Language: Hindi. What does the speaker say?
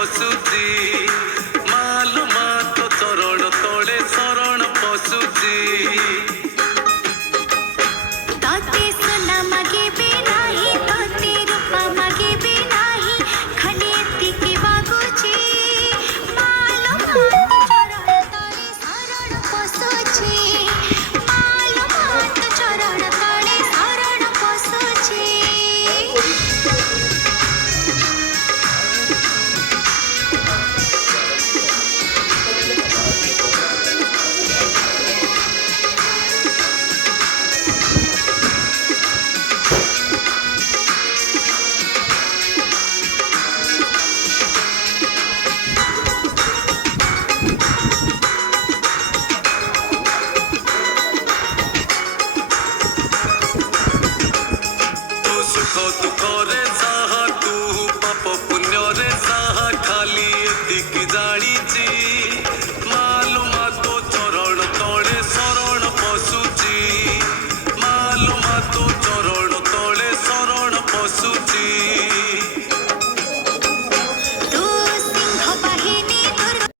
पशुची मालो मा तो चरण तले शरण पशुची तोते सुना मागिबे नाही तोते रूपा मागिबे नाही खाली एतिकी मागुची मालो मातो चरण तले शरण पशुची मालो मातो चरण तले शरण पशुची तू सुख दुख रे साहा तू पाप पुण्य रे साहा खाली एतिकी जानिची मालो मा तो चरण तले शरण पशुची मालो मा तो